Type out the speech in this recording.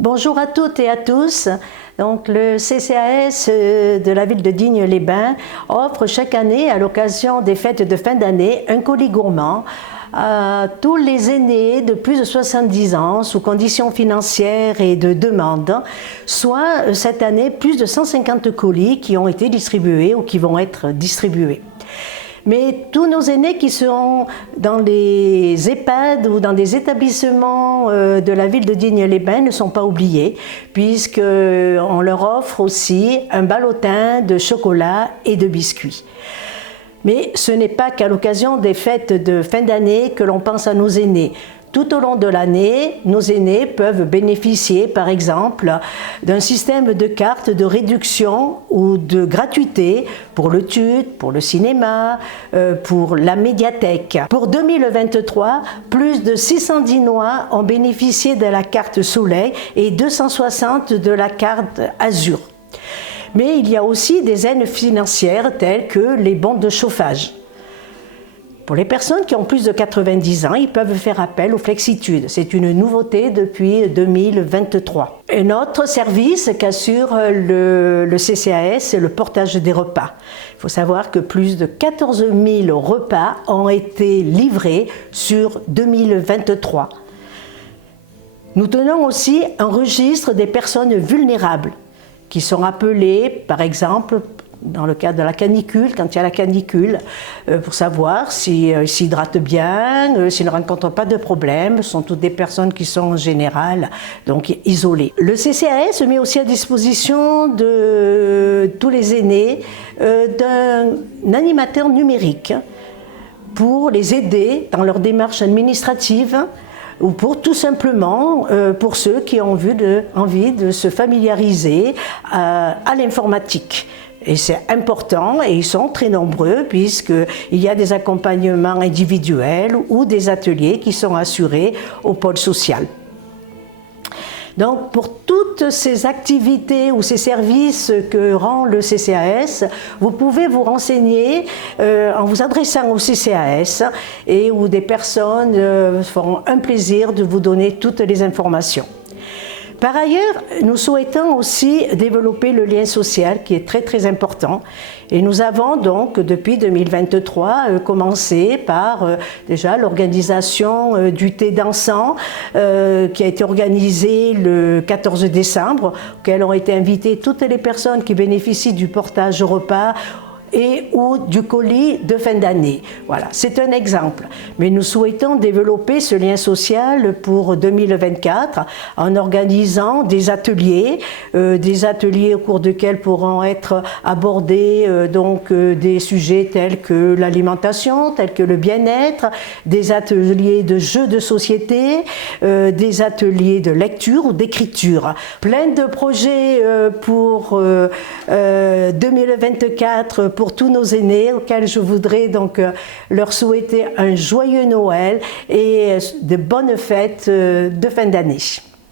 Bonjour à toutes et à tous. Donc, le CCAS de la ville de Digne-les-Bains offre chaque année, à l'occasion des fêtes de fin d'année, un colis gourmand à tous les aînés de plus de 70 ans sous conditions financières et de demande, soit cette année plus de 150 colis qui ont été distribués ou qui vont être distribués. Mais tous nos aînés qui sont dans les EHPAD ou dans des établissements de la ville de Digne-les-Bains ne sont pas oubliés, puisqu'on leur offre aussi un ballotin de chocolat et de biscuits. Mais ce n'est pas qu'à l'occasion des fêtes de fin d'année que l'on pense à nos aînés. Tout au long de l'année, nos aînés peuvent bénéficier, par exemple, d'un système de cartes de réduction ou de gratuité pour le TUT, pour le cinéma, pour la médiathèque. Pour 2023, plus de 600 Dinois ont bénéficié de la carte Soleil et 260 de la carte Azur. Mais il y a aussi des aides financières telles que les bons de chauffage. Pour les personnes qui ont plus de 90 ans, ils peuvent faire appel au Flexitude. C'est une nouveauté depuis 2023. Un autre service qu'assure le CCAS, c'est le portage des repas. Il faut savoir que plus de 14 000 repas ont été livrés sur 2023. Nous tenons aussi un registre des personnes vulnérables qui sont appelées, par exemple, dans le cadre de la canicule, quand il y a la canicule, pour savoir s'ils s'hydratent bien, s'ils ne rencontrent pas de problèmes. Ce sont toutes des personnes qui sont en général donc isolées. Le CCAS met aussi à disposition de tous les aînés d'un animateur numérique pour les aider dans leur démarche administrative ou pour tout simplement pour ceux qui ont envie de se familiariser à l'informatique. Et c'est important et ils sont très nombreux puisqu'il y a des accompagnements individuels ou des ateliers qui sont assurés au pôle social. Donc pour toutes ces activités ou ces services que rend le CCAS, vous pouvez vous renseigner en vous adressant au CCAS et où des personnes feront un plaisir de vous donner toutes les informations. Par ailleurs, nous souhaitons aussi développer le lien social qui est très important et nous avons donc depuis 2023 commencé par déjà l'organisation du thé dansant qui a été organisé le 14 décembre auquel ont été invitées toutes les personnes qui bénéficient du portage repas et ou du colis de fin d'année. Voilà, c'est un exemple. Mais nous souhaitons développer ce lien social pour 2024 en organisant des ateliers au cours desquels pourront être abordés des sujets tels que l'alimentation, tels que le bien-être, des ateliers de jeux de société, des ateliers de lecture ou d'écriture. Plein de projets pour 2024 pour tous nos aînés auxquels je voudrais donc leur souhaiter un joyeux Noël et de bonnes fêtes de fin d'année.